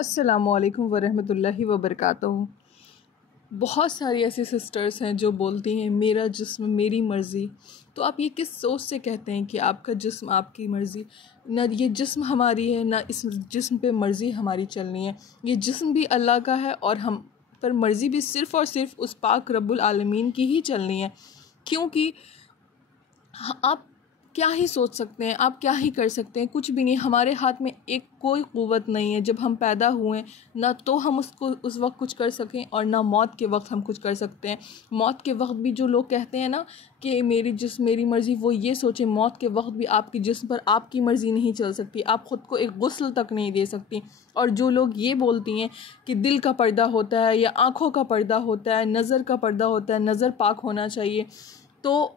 अस्सलामुअलैकुम वरहमतुल्लाहि वबरकातुहू। बहुत सारी ऐसी सिस्टर्स हैं जो बोलती हैं मेरा जिस्म मेरी मर्ज़ी। तो आप ये किस सोच से कहते हैं कि आपका जिस्म आपकी मर्ज़ी? ना ये जिस्म हमारी है, ना इस जिस्म पे मर्ज़ी हमारी चलनी है। ये जिस्म भी अल्लाह का है और हम पर मर्ज़ी भी सिर्फ़ और सिर्फ उस पाक रब्बुल आलमीन की ही चलनी है। क्योंकि आप क्या ही सोच सकते हैं, आप क्या ही कर सकते हैं? कुछ भी नहीं। हमारे हाथ में एक कोई क़ुव्वत नहीं है। जब हम पैदा हुए ना तो हम उसको उस वक्त कुछ कर सकें और ना मौत के वक्त हम कुछ कर सकते हैं। मौत के वक्त भी जो लोग कहते हैं ना कि मेरी जिस्म मेरी मर्ज़ी, वो ये सोचें मौत के वक्त भी आपकी जिस्म पर आपकी मर्ज़ी नहीं चल सकती। आप ख़ुद को एक गुस्ल तक नहीं दे सकती। और जो लोग ये बोलती हैं कि दिल का पर्दा होता है या आँखों का पर्दा होता है, नज़र का पर्दा होता है, नज़र पाक होना चाहिए, तो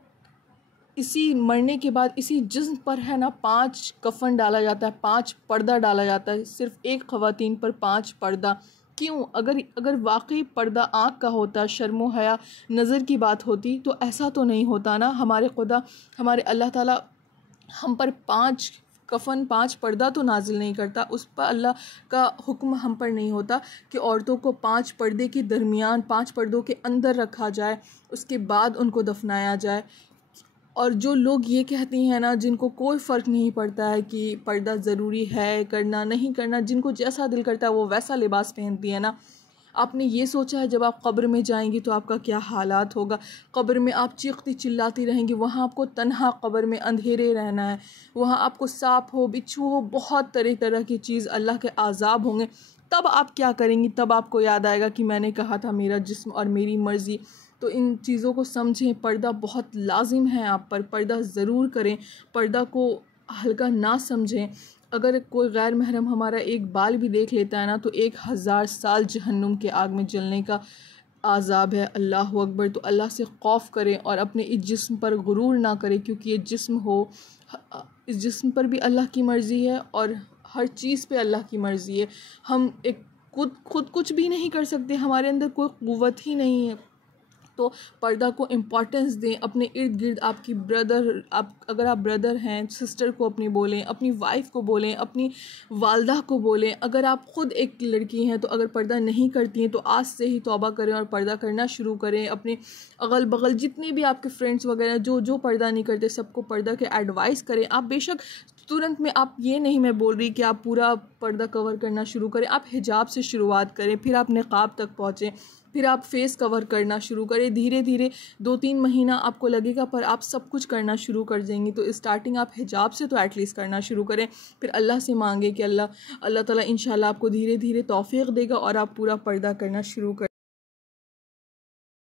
इसी मरने के बाद इसी जिस्म पर है ना 5 कफ़न डाला जाता है, 5 पर्दा डाला जाता है। सिर्फ़ एक ख़वातीन पर 5 पर्दा क्यों? अगर वाकई पर्दा आँख का होता, शर्मो हया नज़र की बात होती तो ऐसा तो नहीं होता ना। हमारे खुदा हमारे अल्लाह ताला हम पर 5 कफ़न 5 पर्दा तो नाजिल नहीं करता। उस पर अल्लाह का हुक्म हम पर नहीं होता कि औरतों को 5 पर्दे के दरमियान 5 पर्दों के अंदर रखा जाए, उसके बाद उनको दफनाया जाए। और जो लोग ये कहती हैं ना, जिनको कोई फ़र्क नहीं पड़ता है कि पर्दा ज़रूरी है करना नहीं करना, जिनको जैसा दिल करता है वो वैसा लिबास पहनती है ना। आपने ये सोचा है जब आप कब्र में जाएंगी तो आपका क्या हालात होगा? कब्र में आप चीखती चिल्लाती रहेंगी, वहाँ आपको तन्हा कब्र में अंधेरे रहना है, वहाँ आपको सांप हो बिच्छू हो, बहुत तरह तरह की चीज़ अल्लाह के आज़ाब होंगे। तब आप क्या करेंगी? तब आपको याद आएगा कि मैंने कहा था मेरा जिस्म और मेरी मर्ज़ी। तो इन चीज़ों को समझें। पर्दा बहुत लाजिम है आप पर, पर्दा ज़रूर करें, पर्दा को हल्का ना समझें। अगर कोई गैर महरम हमारा एक बाल भी देख लेता है ना तो 1000 साल जहन्नुम के आग में जलने का आज़ाब है। अल्लाह अकबर। तो अल्लाह से खौफ करें और अपने इस जिस्म पर गुरूर ना करें, क्योंकि ये जिस्म हो, इस जिस्म पर भी अल्लाह की मर्ज़ी है और हर चीज़ पे अल्लाह की मर्ज़ी है। हम एक खुद कुछ भी नहीं कर सकते, हमारे अंदर कोई क़ुव्वत ही नहीं है। तो पर्दा को इम्पॉर्टेंस दें। अपने इर्द गिर्द आपकी अगर आप ब्रदर हैं, सिस्टर को अपनी बोलें, अपनी वाइफ को बोलें, अपनी वालदा को बोलें। अगर आप ख़ुद एक लड़की हैं तो अगर पर्दा नहीं करती हैं तो आज से ही तौबा करें और पर्दा करना शुरू करें। अपने अगल बगल जितने भी आपके फ्रेंड्स वगैरह जो पर्दा नहीं करते, सबको पर्दा के एडवाइस करें। आप बेशक तुरंत में, आप ये नहीं मैं बोल रही कि आप पूरा पर्दा कवर करना शुरू करें, आप हिजाब से शुरुआत करें, फिर आप निक़ाब तक पहुँचें, फिर आप फेस कवर करना शुरू करें। धीरे धीरे 2-3 महीना आपको लगेगा, पर आप सब कुछ करना शुरू कर देंगी। तो स्टार्टिंग आप हिजाब से तो एटलीस्ट करना शुरू करें, फिर अल्लाह से मांगे कि अल्लाह ताला इंशाल्लाह आपको धीरे धीरे तौफीक देगा और आप पूरा पर्दा करना शुरू करें।